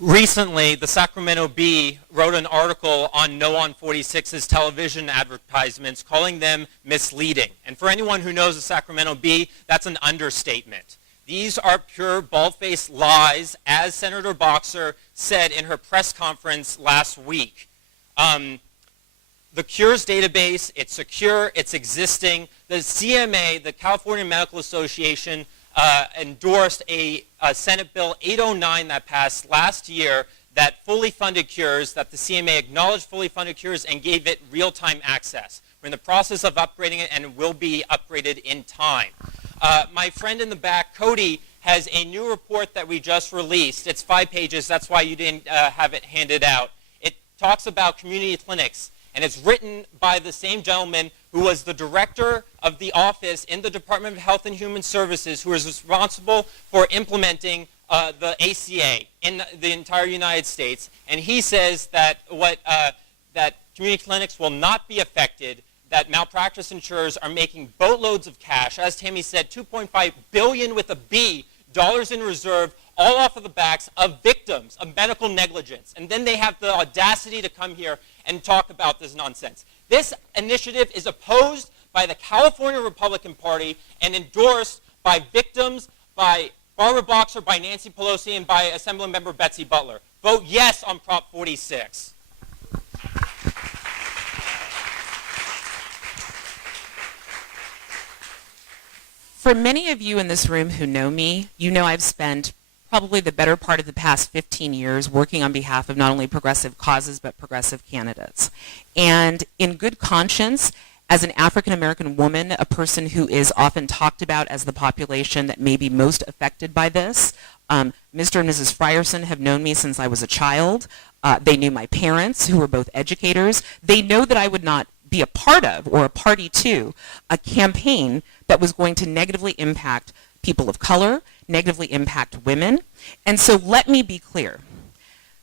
Recently, the Sacramento Bee wrote an article on No on 46's television advertisements, calling them misleading. And for anyone who knows the Sacramento Bee, that's an understatement. These are pure bald-faced lies, as Senator Boxer said in her press conference last week. The Cures database, it's secure, it's existing. The CMA, the California Medical Association, endorsed a Senate Bill 809 that passed last year that fully funded cures, that the CMA acknowledged fully funded cures and gave it real-time access. We're in the process of upgrading it, and it will be upgraded in time. My friend in the back, Cody, has a new report that we just released. It's 5 pages. That's why you didn't have it handed out. It talks about community clinics, and it's written by the same gentleman who was the director of the office in the Department of Health and Human Services, who is responsible for implementing the ACA in the entire United States. And he says that that community clinics will not be affected, that malpractice insurers are making boatloads of cash. As Tammy said, $2.5 billion with a B dollars in reserve, all off of the backs of victims of medical negligence. And then they have the audacity to come here and talk about this nonsense. This initiative is opposed by the California Republican Party and endorsed by victims, by Barbara Boxer, by Nancy Pelosi, and by Assemblymember Betsy Butler. Vote yes on Prop 46. For many of you in this room who know me, you know I've spent probably the better part of the past 15 years working on behalf of not only progressive causes but progressive candidates. And in good conscience, as an African American woman, a person who is often talked about as the population that may be most affected by this, Mr. and Mrs. Frierson have known me since I was a child. They knew my parents, who were both educators. They know that I would not be a part of or a party to a campaign that was going to negatively impact people of color, negatively impact women. And so let me be clear.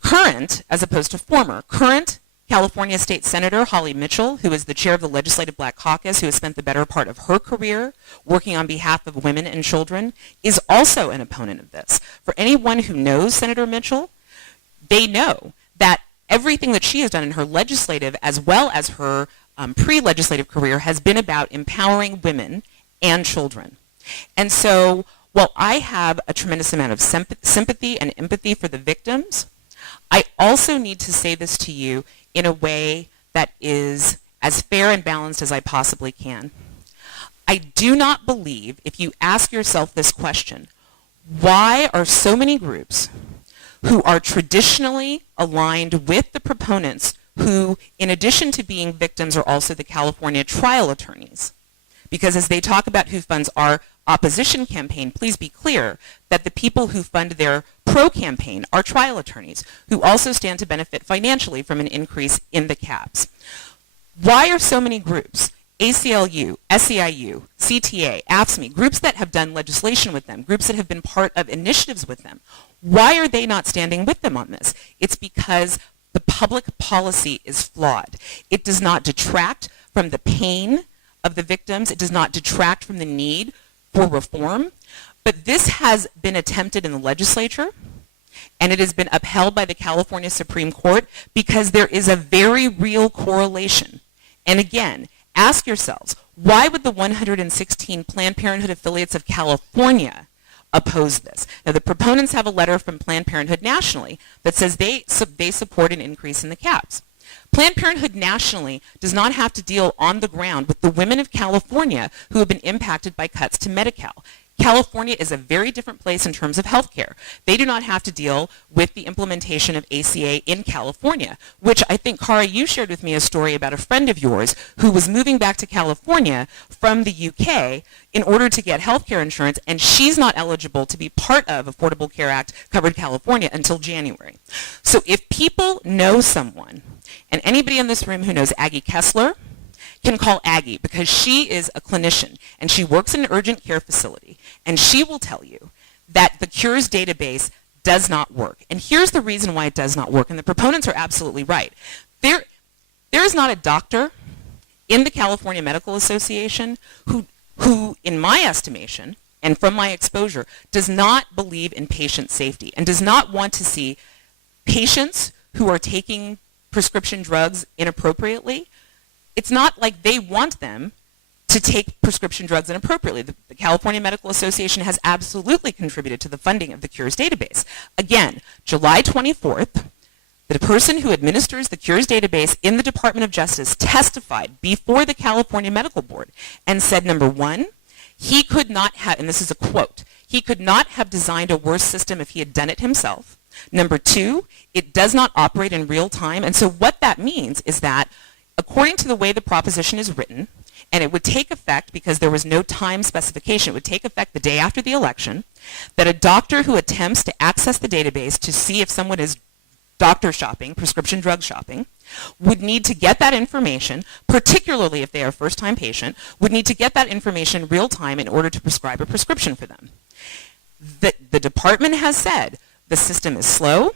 Current, as opposed to former, current California State Senator Holly Mitchell, who is the chair of the Legislative Black Caucus, who has spent the better part of her career working on behalf of women and children, is also an opponent of this. For anyone who knows Senator Mitchell, they know that everything that she has done in her legislative as well as her pre-legislative career has been about empowering women and children. And so while I have a tremendous amount of sympathy and empathy for the victims, I also need to say this to you in a way that is as fair and balanced as I possibly can. I do not believe, if you ask yourself this question, why are so many groups who are traditionally aligned with the proponents who, in addition to being victims, are also the California trial attorneys? Because as they talk about who funds our opposition campaign, please be clear that the people who fund their pro-campaign are trial attorneys who also stand to benefit financially from an increase in the caps. Why are so many groups, ACLU, SEIU, CTA, AFSCME, groups that have done legislation with them, groups that have been part of initiatives with them, why are they not standing with them on this? It's because the public policy is flawed. It does not detract from the pain of the victims. It does not detract from the need for reform. But this has been attempted in the legislature, and it has been upheld by the California Supreme Court because there is a very real correlation. And again, ask yourselves, why would the 116 Planned Parenthood affiliates of California oppose this? Now, the proponents have a letter from Planned Parenthood nationally that says they support an increase in the caps. Planned Parenthood nationally does not have to deal on the ground with the women of California who have been impacted by cuts to Medi-Cal. California is a very different place in terms of health care. They do not have to deal with the implementation of ACA in California, which I think, Cara, you shared with me a story about a friend of yours who was moving back to California from the UK in order to get health care insurance, and she's not eligible to be part of Affordable Care Act covered California until January. So if people know someone, and anybody in this room who knows Aggie Kessler can call Aggie, because she is a clinician and she works in an urgent care facility, and she will tell you that the Cures database does not work. And here's the reason why it does not work, and the proponents are absolutely right. There is not a doctor in the California Medical Association who, in my estimation, and from my exposure, does not believe in patient safety and does not want to see patients who are taking prescription drugs inappropriately, it's not like they want them to take prescription drugs inappropriately. The California Medical Association has absolutely contributed to the funding of the Cures database. Again, July 24th, the person who administers the Cures database in the Department of Justice testified before the California Medical Board and said, number one, he could not have, and this is a quote, he could not have designed a worse system if he had done it himself. Number two, it does not operate in real time. And so what that means is that according to the way the proposition is written, and it would take effect because there was no time specification, it would take effect the day after the election, that a doctor who attempts to access the database to see if someone is doctor shopping, prescription drug shopping, would need to get that information, particularly if they are a first-time patient, would need to get that information real time in order to prescribe a prescription for them. The department has said the system is slow,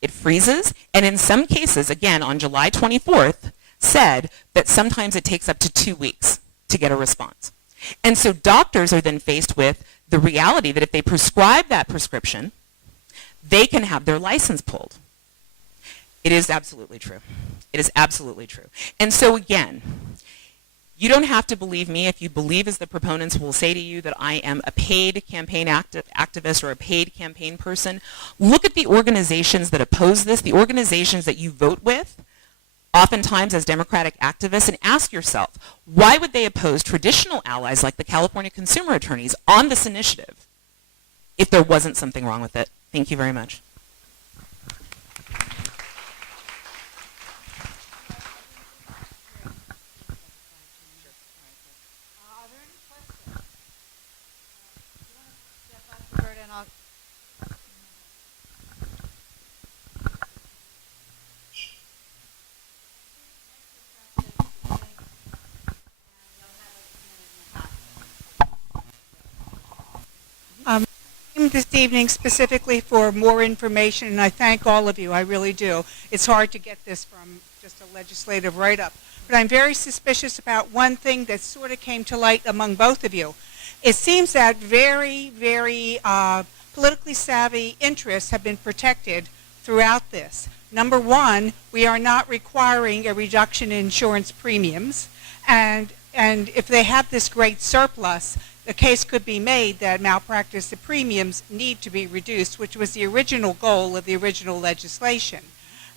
it freezes, and in some cases, again, on July 24th, said that sometimes it takes up to 2 weeks to get a response. And so doctors are then faced with the reality that if they prescribe that prescription, they can have their license pulled. It is absolutely true. It is absolutely true. And so again, you don't have to believe me if you believe, as the proponents will say to you, that I am a paid campaign activist or a paid campaign person. Look at the organizations that oppose this, the organizations that you vote with, oftentimes as Democratic activists, and ask yourself, why would they oppose traditional allies like the California consumer attorneys on this initiative if there wasn't something wrong with it? Thank you very much. This evening specifically for more information, and I thank all of you, I really do. It's hard to get this from just a legislative write-up. But I'm very suspicious about one thing that sort of came to light among both of you. It seems that very, very politically savvy interests have been protected throughout this. Number one, we are not requiring a reduction in insurance premiums, and if they have this great surplus, the case could be made that malpractice, the premiums need to be reduced, which was the original goal of the original legislation.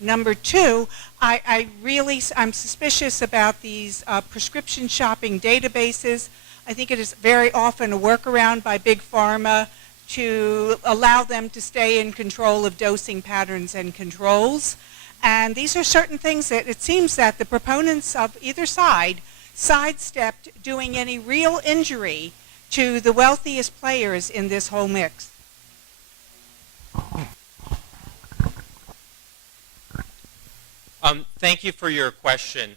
Number two, I'm suspicious about these prescription shopping databases. I think it is very often a workaround by Big Pharma to allow them to stay in control of dosing patterns and controls. And these are certain things that it seems that the proponents of either side sidestepped doing any real injury to the wealthiest players in this whole mix. Thank you for your question.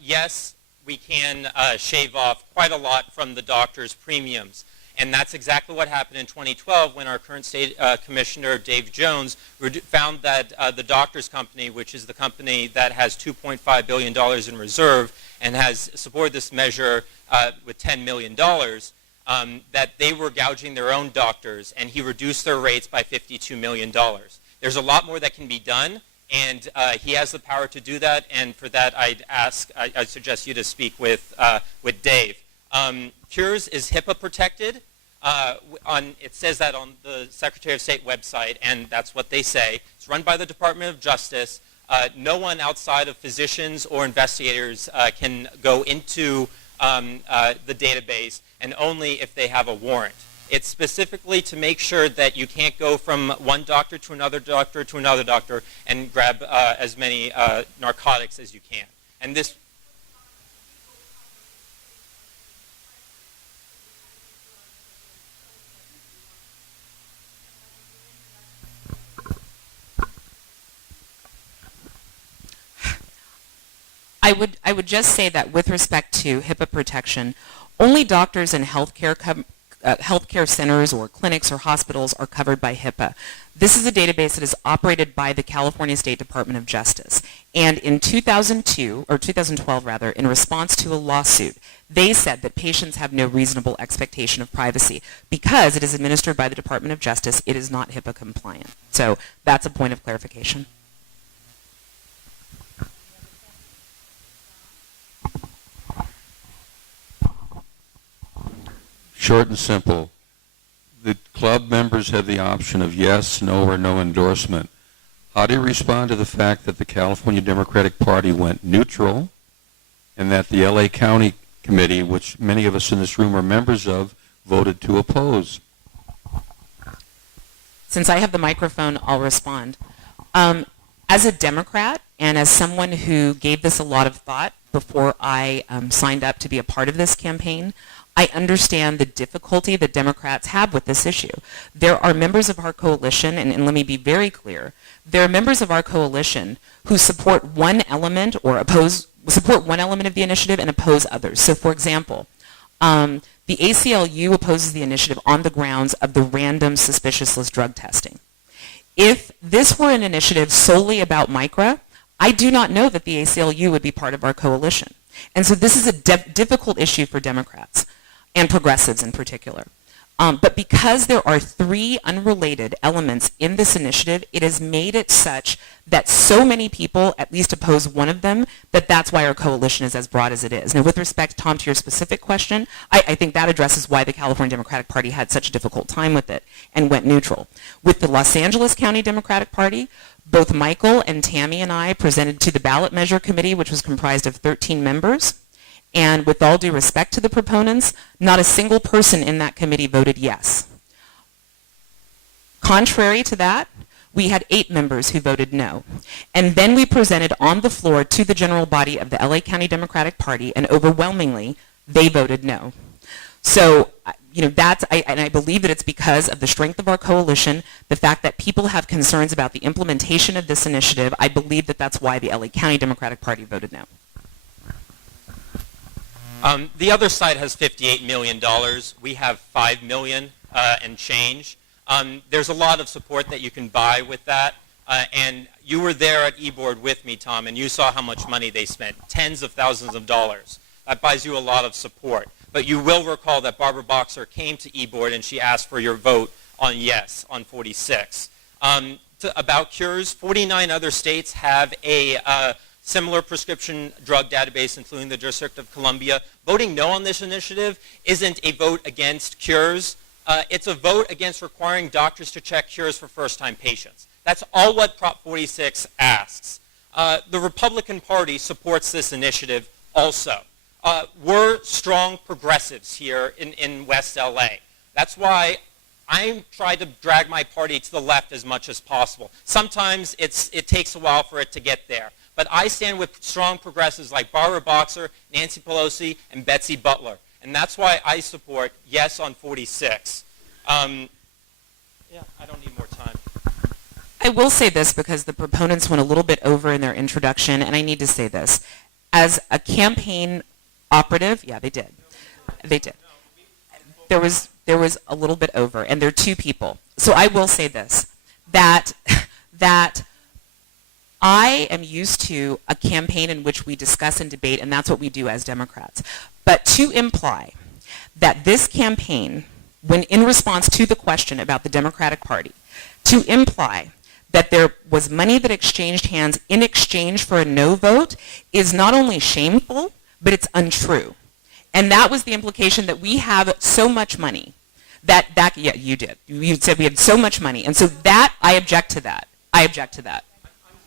Yes, we can shave off quite a lot from the doctor's premiums. And that's exactly what happened in 2012 when our current state commissioner, Dave Jones, found that the Doctors Company, which is the company that has $2.5 billion in reserve and has supported this measure with $10 million, that they were gouging their own doctors, and he reduced their rates by $52 million. There's a lot more that can be done, and he has the power to do that, and for that I'd suggest you to speak with Dave. Cures is HIPAA protected. It says that on the Secretary of State website, and that's what they say. It's run by the Department of Justice. No one outside of physicians or investigators can go into the database, and only if they have a warrant. It's specifically to make sure that you can't go from one doctor to another doctor to another doctor and grab as many narcotics as you can. And this I would just say that with respect to HIPAA protection, only doctors and healthcare centers or clinics or hospitals are covered by HIPAA. This is a database that is operated by the California State Department of Justice. And in 2012 rather, in response to a lawsuit, they said that patients have no reasonable expectation of privacy. Because it is administered by the Department of Justice, it is not HIPAA compliant. So that's a point of clarification. Short and simple. The club members have the option of yes, no, or no endorsement. How do you respond to the fact that the California Democratic Party went neutral and that the LA County Committee, which many of us in this room are members of, voted to oppose? Since I have the microphone, I'll respond. As a Democrat and as someone who gave this a lot of thought before I signed up to be a part of this campaign, I understand the difficulty that Democrats have with this issue. There are members of our coalition, and let me be very clear, there are members of our coalition who support one element or support one element of the initiative and oppose others. So for example, the ACLU opposes the initiative on the grounds of the random suspicious list drug testing. If this were an initiative solely about MICRA, I do not know that the ACLU would be part of our coalition. And so this is a difficult issue for Democrats and progressives in particular. But because there are three unrelated elements in this initiative, it has made it such that so many people at least oppose one of them, that that's why our coalition is as broad as it is. Now, with respect, Tom, to your specific question, I think that addresses why the California Democratic Party had such a difficult time with it and went neutral. With the Los Angeles County Democratic Party, both Michael and Tammy and I presented to the ballot measure committee, which was comprised of 13 members. And with all due respect to the proponents, not a single person in that committee voted yes. Contrary to that, we had 8 members who voted no. And then we presented on the floor to the general body of the LA County Democratic Party, and overwhelmingly, they voted no. So, and I believe that it's because of the strength of our coalition, the fact that people have concerns about the implementation of this initiative. I believe that that's why the LA County Democratic Party voted no. The other side has $58 million. We have $5 million and change. There's a lot of support that you can buy with that. And you were there at eBoard with me, Tom, and you saw how much money they spent, tens of thousands of dollars. That buys you a lot of support. But you will recall that Barbara Boxer came to eBoard and she asked for your vote on yes on 46. About cures, 49 other states have a similar prescription drug database, including the District of Columbia. Voting no on this initiative isn't a vote against cures. It's a vote against requiring doctors to check cures for first-time patients. That's all what Prop 46 asks. The Republican Party supports this initiative also. We're strong progressives here in West LA. That's why I try to drag my party to the left as much as possible. Sometimes it takes a while for it to get there. But I stand with strong progressives like Barbara Boxer, Nancy Pelosi, and Betsy Butler. And that's why I support yes on 46. I don't need more time. I will say this because the proponents went a little bit over in their introduction, and I need to say this. As a campaign operative, yeah, they did. They did. There was a little bit over, and there are 2 people. So I will say this, that I am used to a campaign in which we discuss and debate, and that's what we do as Democrats. But to imply that this campaign, when in response to the question about the Democratic Party, to imply that there was money that exchanged hands in exchange for a no vote is not only shameful, but it's untrue. And that was the implication, that we have so much money. Yeah, you did. You said we had so much money. And so that, I object to that. I object to that.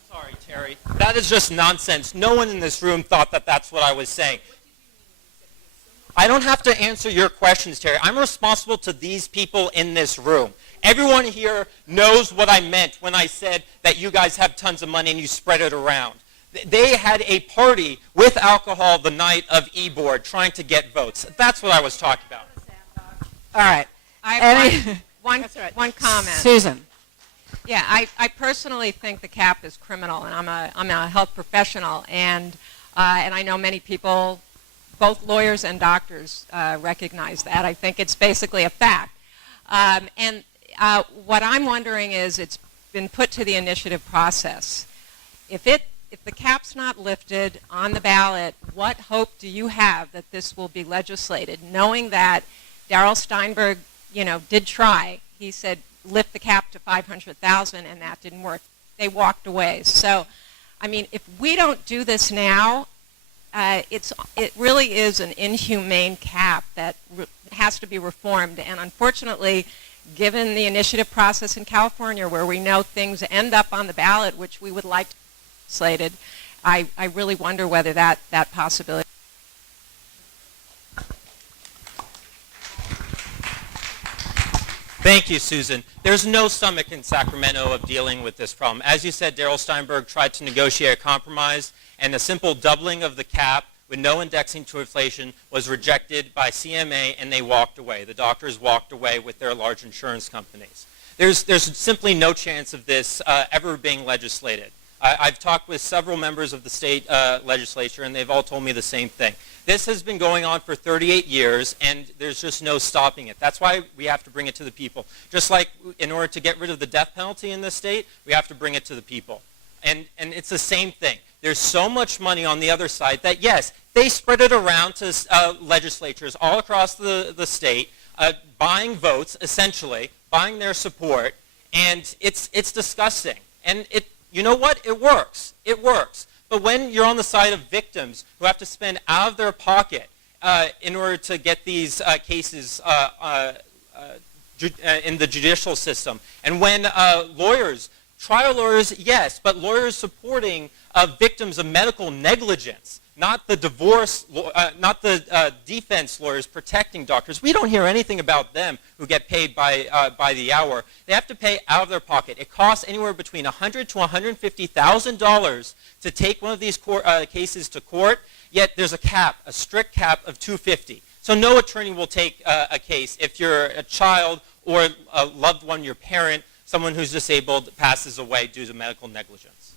Sorry, Terry. That is just nonsense. No one in this room thought that that's what I was saying. I don't have to answer your questions, Terry. I'm responsible to these people in this room. Everyone here knows what I meant when I said that you guys have tons of money and you spread it around. They had a party with alcohol the night of eBoard trying to get votes. That's what I was talking about. All right. I have one comment. Susan. Yeah, I personally think the cap is criminal, and I'm a health professional, and I know many people, both lawyers and doctors, recognize that. I think it's basically a fact. What I'm wondering is, it's been put to the initiative process. If the cap's not lifted on the ballot, what hope do you have that this will be legislated, knowing that Darrell Steinberg, did try? He said, lift the cap to 500,000, and that didn't work. They walked away. So, I mean, if we don't do this now, it really is an inhumane cap that It has to be reformed, and unfortunately, given the initiative process in California where we know things end up on the ballot, which we would like to be legislated, I really wonder whether that possibility. Thank you, Susan. There's no stomach in Sacramento of dealing with this problem. As you said, Darrell Steinberg tried to negotiate a compromise, and a simple doubling of the cap with no indexing to inflation was rejected by CMA, and they walked away. The doctors walked away with their large insurance companies. There's simply no chance of this ever being legislated. I've talked with several members of the state legislature, and they've all told me the same thing. This has been going on for 38 years, and there's just no stopping it. That's why we have to bring it to the people. Just like in order to get rid of the death penalty in this state, we have to bring it to the people. And it's the same thing. There's so much money on the other side that, yes, they spread it around to legislatures all across the state, buying votes, essentially, buying their support, and it's disgusting. And you know what? It works. It works. But when you're on the side of victims who have to spend out of their pocket in order to get these cases in the judicial system, and when trial lawyers, yes, but lawyers supporting victims of medical negligence, not the defense lawyers protecting doctors. We don't hear anything about them who get paid by the hour. They have to pay out of their pocket. It costs anywhere between $100,000 to $150,000 to take one of these cases to court. Yet there's a strict cap of $250,000. So no attorney will take a case if you're a child or a loved one, your parent, someone who's disabled passes away due to medical negligence.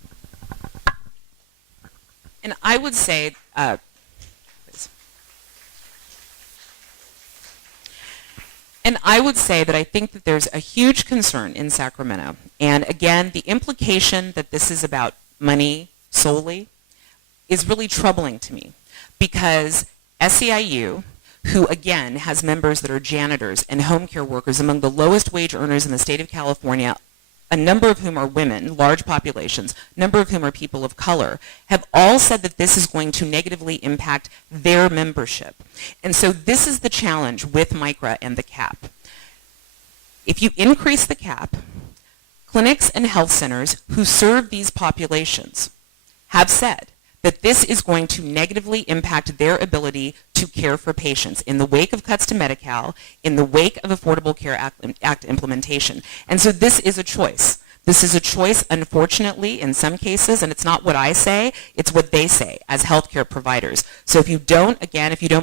And I would say, and I would say that I think that there's a huge concern in Sacramento. And again, the implication that this is about money solely is really troubling to me, because SEIU, who again has members that are janitors and home care workers, among the lowest wage earners in the state of California, a number of whom are women, large populations, a number of whom are people of color, have all said that this is going to negatively impact their membership. And so this is the challenge with MICRA and the cap. If you increase the cap, clinics and health centers who serve these populations have said that this is going to negatively impact their ability to care for patients in the wake of cuts to Medi-Cal, in the wake of Affordable Care Act implementation. And so this is a choice. This is a choice, unfortunately, in some cases, and it's not what I say, it's what they say as healthcare providers. So if you don't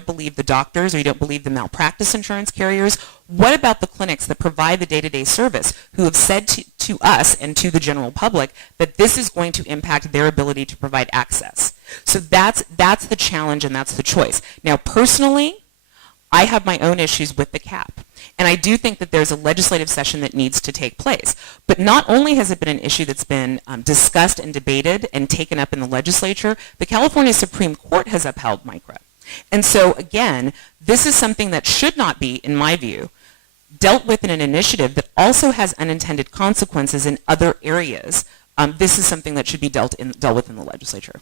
believe the doctors or you don't believe the malpractice insurance carriers, what about the clinics that provide the day-to-day service who have said to us and to the general public that this is going to impact their ability to provide access? So that's the challenge and that's the choice. Now, personally, I have my own issues with the cap. And I do think that there's a legislative session that needs to take place. But not only has it been an issue that's been discussed and debated and taken up in the legislature, the California Supreme Court has upheld MICRA. And so, again, this is something that should not be, in my view, dealt with in an initiative that also has unintended consequences in other areas. This is something that should be dealt with in the legislature.